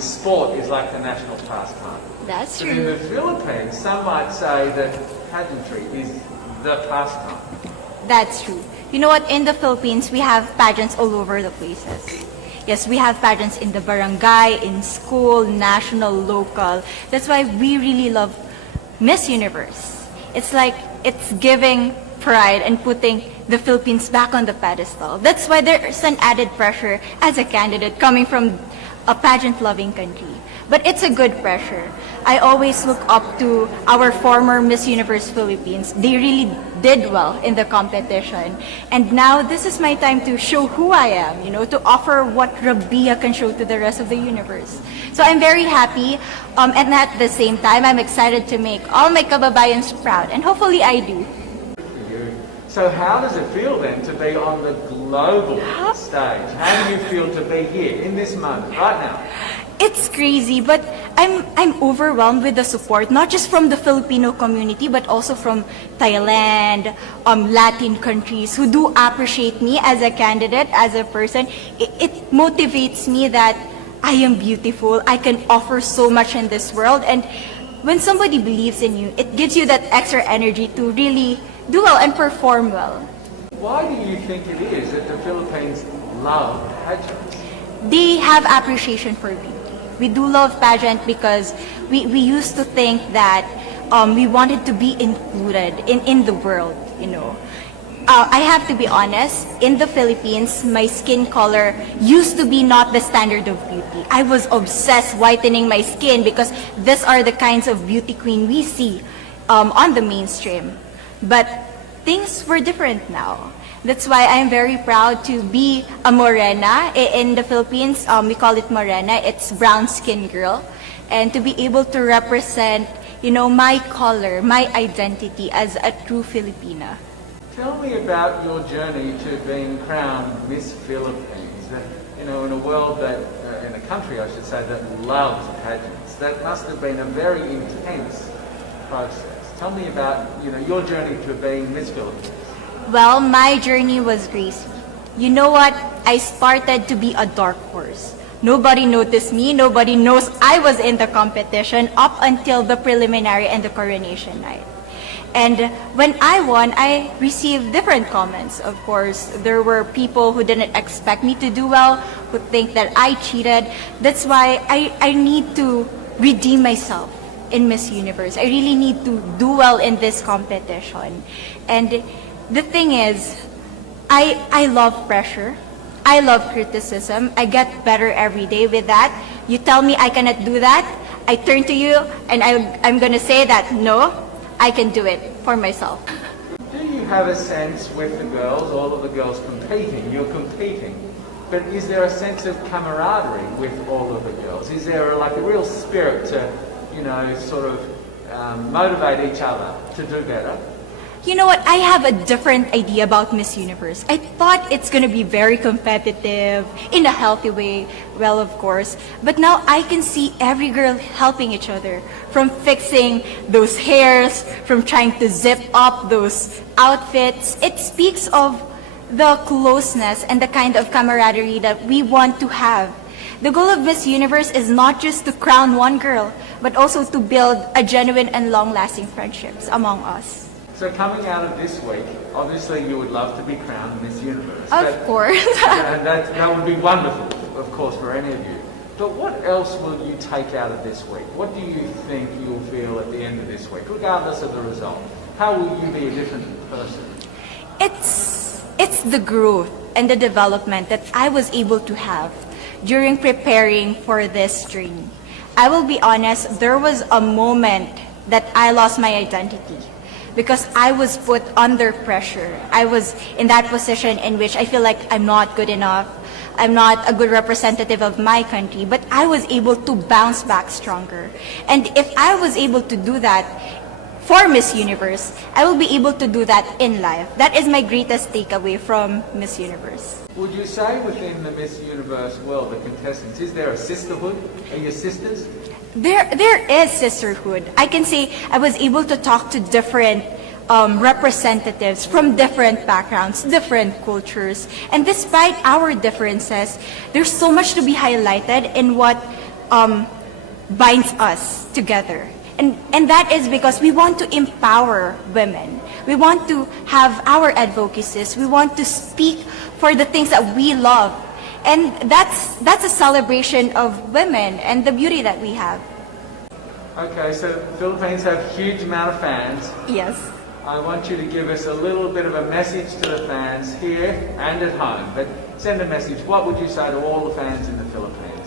Sport is like the national pastime. That's But in the true. Philippines, some might say that pageantry is the pastime. That's true. You know what? In the Philippines, we have pageants all over the places. Yes, we have pageants in the barangay, in school, national, local. That's why we really love Miss Universe. It's like it's giving pride and putting the Philippines back on the pedestal. That's why there's an added pressure as a candidate coming from a pageant-loving country. But it's a good pressure. I always look up to our former Miss Universe Philippines. They really did well in the competition. And now this is my time to show who I am, to offer what Rabiya can show to the rest of the universe. So I'm very happy, and at the same time, I'm excited to make all my kababayans proud, and hopefully I do. So how does it feel then to be on the global stage? How do you feel to be here in this moment, right now? It's crazy, but I'm overwhelmed with the support, not just from the Filipino community, but also from Thailand, Latin countries who do appreciate me as a candidate, as a person. It motivates me that I am beautiful, I can offer so much in this world, and when somebody believes in you, it gives you that extra energy to really do well and perform well. Why do you think it is that the Philippines love pageants? They have appreciation for beauty. We do love pageant because we used to think that we wanted to be included in the world. I have to be honest, in the Philippines, my skin color used to be not the standard of beauty. I was obsessed whitening my skin because these are the kinds of beauty queen we see on the mainstream. But things were different now. That's why I'm very proud to be a morena. In the Philippines, we call it morena. It's brown skin girl. And to be able to represent, my color, my identity as a true Filipina. Tell me about your journey to being crowned Miss Philippines. In a world that, in a country I should say, that loves pageants. That must have been a very intense process. Tell me about, your journey to being Miss Philippines. Well, my journey was crazy. You know what? I started to be a dark horse. Nobody noticed me. Nobody knows I was in the competition up until the preliminary and the coronation night. And when I won, I received different comments. Of course, there were people who didn't expect me to do well, who think that I cheated. That's why I need to redeem myself in Miss Universe. I really need to do well in this competition. And the thing is, I love pressure. I love criticism. I get better every day with that. You tell me I cannot do that, I turn to you and I'm going to say that, no, I can do it for myself. Do you have a sense with the girls, all of the girls competing, you're competing, but is there a sense of camaraderie with all of the girls? Is there a real spirit to, sort of motivate each other to do better? You know what? I have a different idea about Miss Universe. I thought it's going to be very competitive, in a healthy way, well, of course. But now I can see every girl helping each other, from fixing those hairs, from trying to zip up those outfits. It speaks of the closeness and the kind of camaraderie that we want to have. The goal of Miss Universe is not just to crown one girl, but also to build a genuine and long-lasting friendships among us. So coming out of this week, obviously you would love to be crowned Miss Universe. Of course. And that would be wonderful, of course, for any of you. But what else will you take out of this week? What do you think you'll feel at the end of this week, regardless of the result? How will you be a different person? It's the growth and the development that I was able to have during preparing for this journey. I will be honest, there was a moment that I lost my identity, because I was put under pressure. I was in that position in which I feel like I'm not good enough. I'm not a good representative of my country, but I was able to bounce back stronger. And if I was able to do that for Miss Universe, I will be able to do that in life. That is my greatest takeaway from Miss Universe. Would you say within the Miss Universe world, the contestants, is there a sisterhood? Are you sisters? There is sisterhood. I can say I was able to talk to different representatives from different backgrounds, different cultures. And despite our differences, there's so much to be highlighted in what binds us together. And that is because we want to empower women. We want to have our advocacies. We want to speak for the things that we love. And that's a celebration of women and the beauty that we have. Okay, so Philippines have huge amount of fans. Yes. I want you to give us a little bit of a message to the fans here and at home. But send a message. What would you say to all the fans in the Philippines?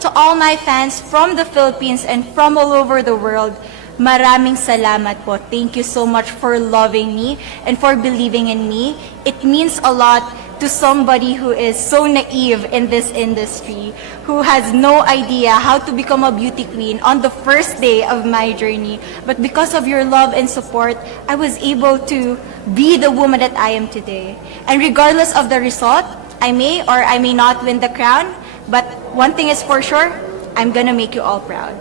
To all my fans from the Philippines and from all over the world, maraming salamat po. Thank you so much for loving me and for believing in me. It means a lot to somebody who is so naive in this industry, who has no idea how to become a beauty queen on the first day of my journey. But because of your love and support, I was able to be the woman that I am today. And regardless of the result, I may or I may not win the crown, but one thing is for sure, I'm gonna make you all proud.